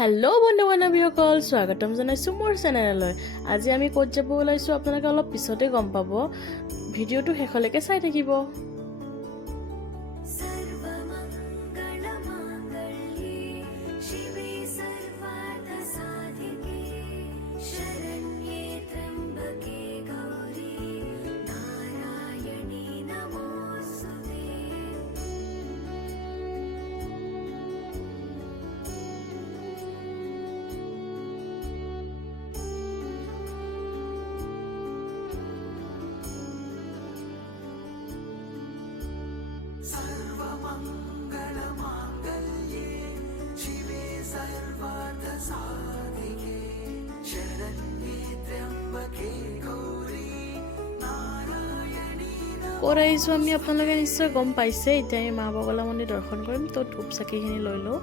Hello' বন্ধু বান্ধৱীসকল, স্বাগতম জনাইছোঁ মোৰ চেনেললৈ। আজি আমি ক'ত যাব ওলাইছোঁ আপোনালোকে অলপ পিছতে গম পাব। ভিডিঅ'টো শেষলৈকে চাই থাকিব। ক'ত আহিছোঁ আমি আপোনালোকে নিশ্চয় গম পাইছে। এতিয়া আমি মা বগলা মন্দিৰ দৰ্শন কৰিম, তো ধূপ চাকিখিনি লৈ লওঁ।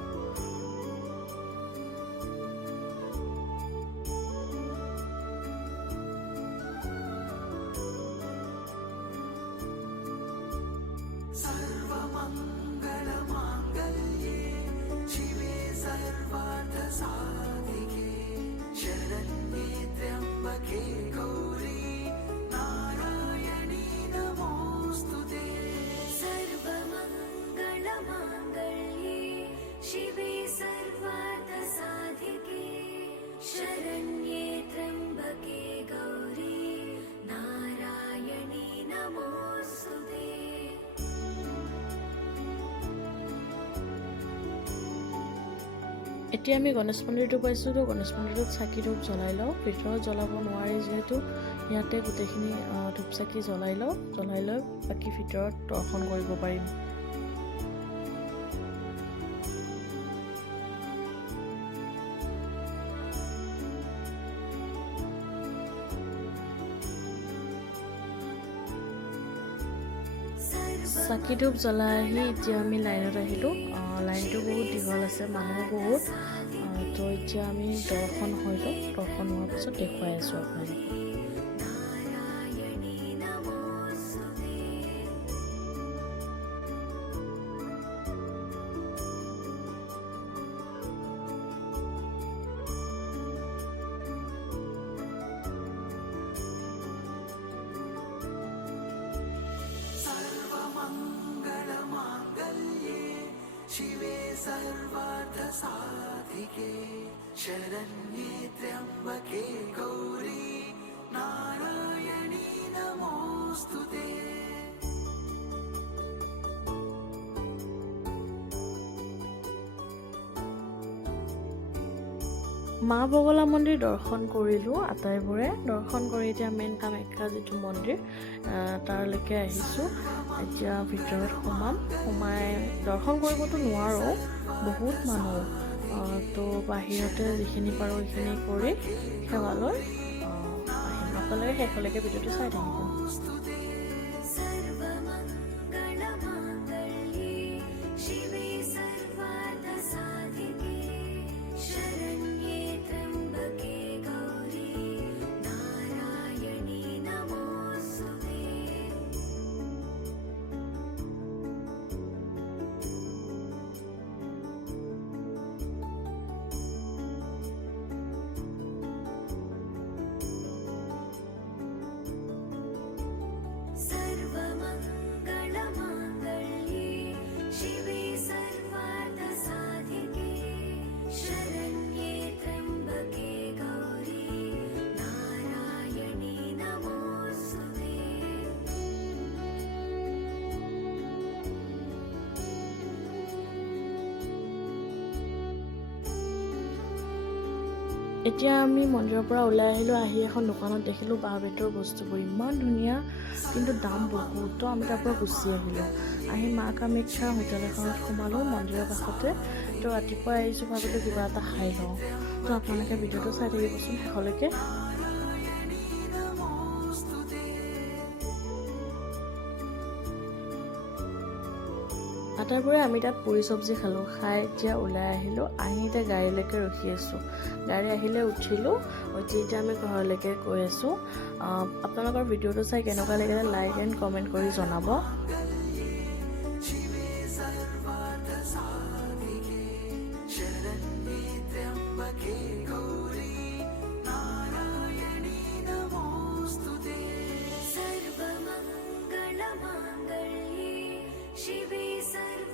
এতিয়া আমি গণেশ মন্দিৰটো পাইছোঁ, তো গণেশ মন্দিৰটোত চাকি ধূপ জ্বলাই লওঁ। ভিতৰত জ্বলাব নোৱাৰি যিহেতু ইয়াতে গোটেইখিনি ধূপ চাকি জ্বলাই লৈ বাকী ভিতৰত দৰ্শন কৰিব পাৰিম। চাকি ধূপ জ্বলাই আহি এতিয়া আমি লাইনত আহিলোঁ। লাইনটো বহুত দীঘল আছে, মানুহ বহুত। তো এতিয়া আমি দৰ্শন হৈছোঁ। দৰ্শন হোৱাৰ পিছত দেখুৱাই আছোঁ আপোনালোকক। सर्वार्थसाधिके शरण्ये त्र्यम्बके गौरी नारायणी नमोऽस्तुते। মা বগলা মন্দিৰ দৰ্শন কৰিলোঁ। আটাইবোৰে দৰ্শন কৰি এতিয়া মেইন কামাখ্যা যিটো মন্দিৰ তাৰলৈকে আহিছোঁ। এতিয়া ভিতৰত সোমাই দৰ্শন কৰিবতো নোৱাৰোঁ, বহুত মানুহ। তো বাহিৰতে যিখিনি পাৰোঁ সেইখিনি কৰি সেৱা লৈ আহিম। আপোনালোকে শেষলৈকে ভিডিঅ'টো চাই থাকিব। এতিয়া আমি মন্দিৰৰ পৰা ওলাই আহিলোঁ। আহি এখন দোকানত দেখিলোঁ বাঁহ বেতৰ বস্তুবোৰ ইমান ধুনীয়া, কিন্তু দাম বহুত। তো আমি তাৰ পৰা গুচি আহিলোঁ। আহি মা কামাখ্যা হোটেল এখনত সোমালোঁ মন্দিৰৰ কাষতে। তো ৰাতিপুৱা আহিছোঁ, ভাবিলোঁ কিবা এটা খাই লওঁ। তো আপোনালোকে ভিডিঅ'টো চাই থাকিবচোন শেষলৈকে। আটাইবোৰে আমি তাত পুৰি চব্জি খালোঁ। খাই এতিয়া ওলাই আহিলোঁ। আহি এতিয়া গাড়ীলৈকে ৰখি আছোঁ। গাড়ী আহিলে উঠিলোঁ। এতিয়া আমি ঘৰলৈকে গৈ আছোঁ। আপোনালোকৰ ভিডিঅ'টো চাই কেনেকুৱা লাগিলে লাইক এণ্ড কমেণ্ট কৰি জনাব। सर्वार्थसाधिके शरण्ये त्र्यम्बके त्र्यम्बके गौरी